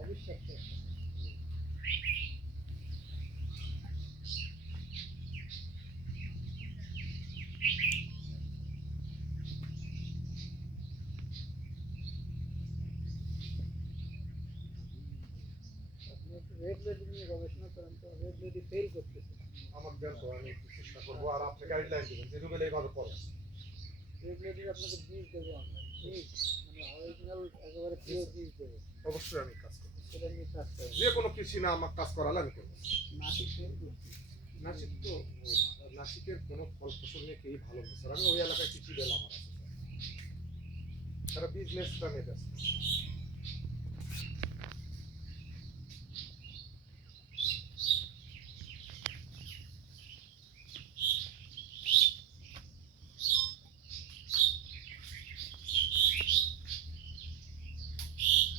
অবিশ্বাস্য। আপনি একটু রেড লেডি নিয়ে গবেষণা করেন তো, রেড লেডি ফেল করতেছে। আমার দেন তো আমি একটু চেষ্টা করবো, আর আপনি গাইডলাইন দেবেন যে রুবেল এইভাবে পড়ে। রেড লেডির আপনাকে বীজ দেবো আমরা, বীজ মানে অরিজিনাল একেবারে পিওর বীজ দেবো, অবশ্যই আমি কাজ করবো, সেটা নিয়ে কাজ করেন। যে কোনো কৃষি না আমার কাজ করালে আমি করবো। নাসিক ফেল করছি, নাসিক তো নাসিকের কোনো ফল ফসল নিয়ে কেউ ভালো না স্যার, আমি ওই এলাকায় কৃষি বেল আমার আছে স্যার, তারা বিজনেসটা নিয়ে ব্যস্ত।